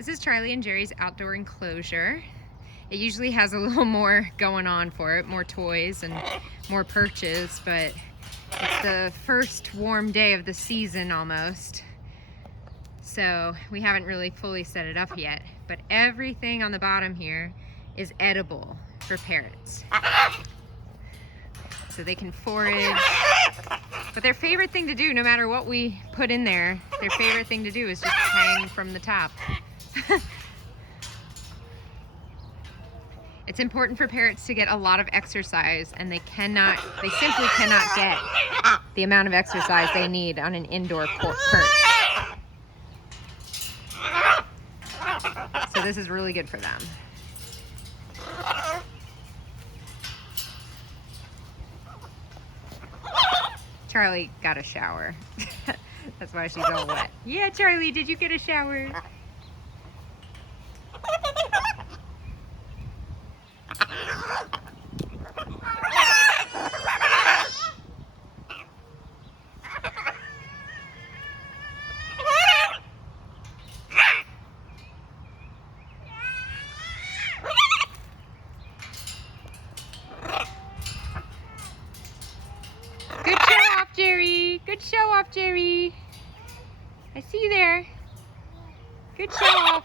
This is Charlie and Jerry's outdoor enclosure. It usually has a little more going on for it, more toys and more perches, but it's the first warm day of the season almost. So we haven't really fully set it up yet, but everything on the bottom here is edible for parrots. So they can forage, but their favorite thing to do, no matter what we put in there, their favorite thing to do is just hang from the top. It's important for parrots to get a lot of exercise, and they simply cannot get the amount of exercise they need on an indoor perch. So this is really good for them. Charlie got a shower. That's why she's all wet. Yeah, Charlie, did you get a shower? Good show off, Jerry. Good show off, Jerry. I see you there. Good show off.